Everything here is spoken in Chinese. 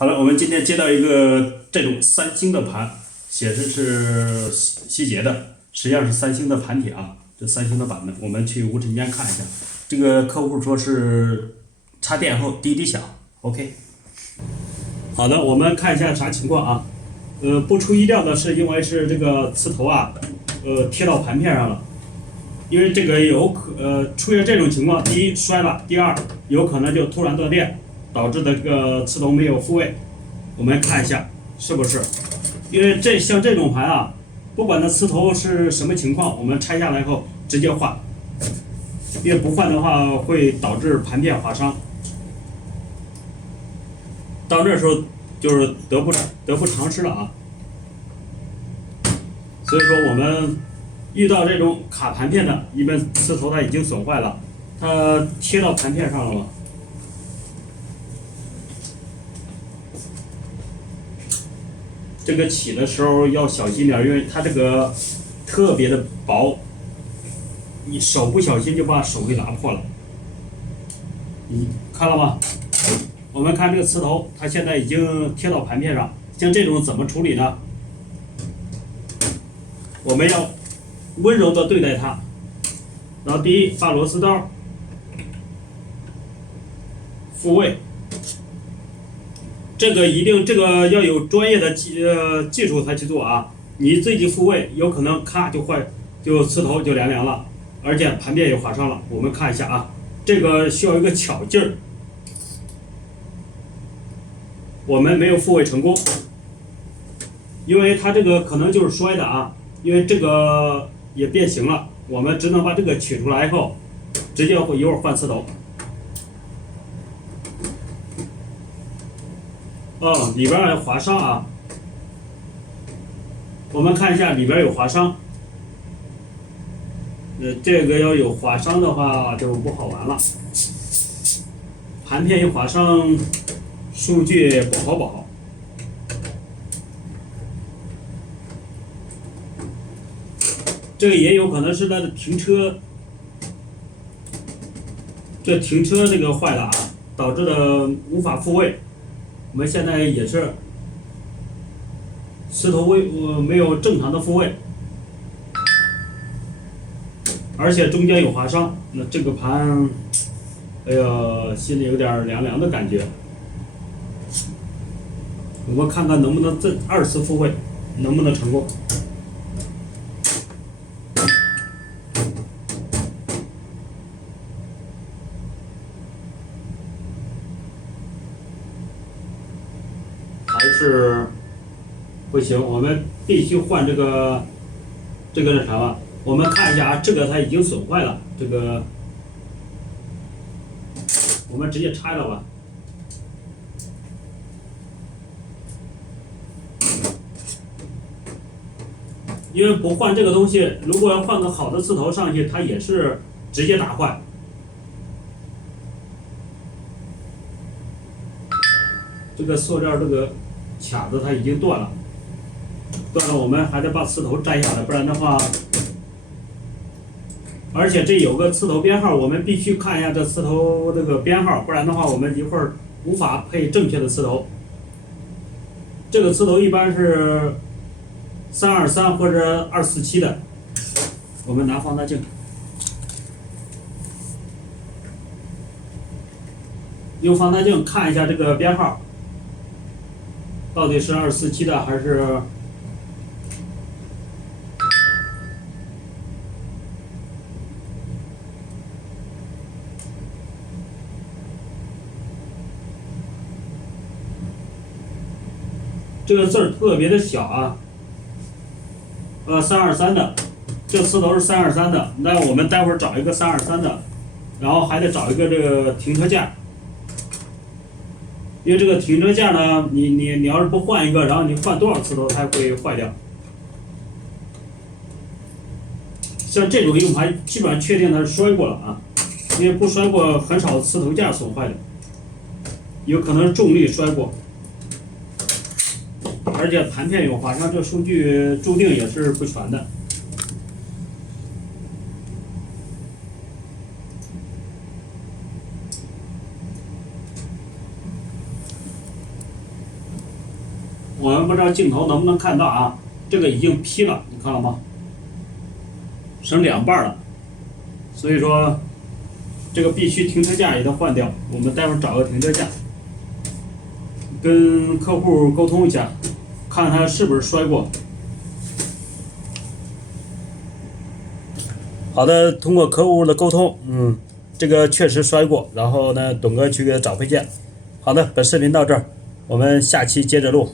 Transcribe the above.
好了，我们今天接到一个这种三星的盘，显示是希捷的，实际上是三星的盘体啊，这三星的版本，我们去无尘间看一下。这个客户说是插电后滴滴响 ，OK。好的，我们看一下啥情况啊？不出意料的是，因为是这个磁头啊，贴到盘片上了。因为这个出现这种情况，第一摔了，第二有可能就突然断电，导致的这个磁头没有复位。我们看一下是不是？因为像这种盘啊，不管它磁头是什么情况，我们拆下来后直接换，因为不换的话会导致盘片划伤。到这时候就是得不偿失了啊。所以说我们遇到这种卡盘片的，一般磁头它已经损坏了，它贴到盘片上了嘛。这个起的时候要小心点，因为它这个特别的薄，你手不小心就把手给拉破了。你看了吗？我们看这个磁头，它现在已经贴到盘片上，像这种怎么处理呢？我们要温柔的对待它，然后第一把螺丝刀复位，这个要有专业的技术才去做啊！你自己复位，有可能咔就坏，就磁头就凉了，而且盘片也划伤了。我们看一下啊，这个需要一个巧劲儿，我们没有复位成功，因为它这个可能就是摔的啊。因为这个也变形了，我们只能把这个取出来以后，直接一会儿换磁头。里边有划伤啊，我们看一下里边有划伤。这个要有划伤的话就不好玩了，盘片一划伤，数据不好保。这个也有可能是它的停车，这停车这个坏了啊，导致的无法复位。我们现在也是磁头没有正常的复位，而且中间有划伤，那这个盘，哎呀，心里有点凉凉的感觉。我们看看能不能二次复位，能不能成功？还是不行，我们必须换这个那啥吧。我们看一下啊，这个它已经损坏了，这个我们直接拆了吧。因为不换这个东西，如果要换个好的磁头上去，它也是直接打坏。这个塑料这个卡子它已经断了，我们还得把磁头摘下来，不然的话，而且这有个磁头编号，我们必须看一下这磁头这个编号，不然的话我们一会儿无法配正确的磁头。这个磁头一般是323或者247的，我们拿放大镜，用放大镜看一下这个编号。到底是247的还是？这个字儿特别的小啊，323的，这磁头是323的，那我们待会儿找一个323的，然后还得找一个这个停车架。因为这个停车架呢，你要是不换一个，然后你换多少磁头它会坏掉。像这种硬盘基本上确定它是摔过了啊，因为不摔过很少磁头架损坏的，有可能是重力摔过，而且盘片有划伤，这数据注定也是不全的。我们不知道镜头能不能看到啊，这个已经劈了，你看了吗？成2半了，所以说这个必须停车架也得换掉。我们待会儿找个停车架，跟客户沟通一下，看他是不是摔过。好的，通过客户的沟通，这个确实摔过，然后呢，董哥去给他找配件。好的，本视频到这儿，我们下期接着录。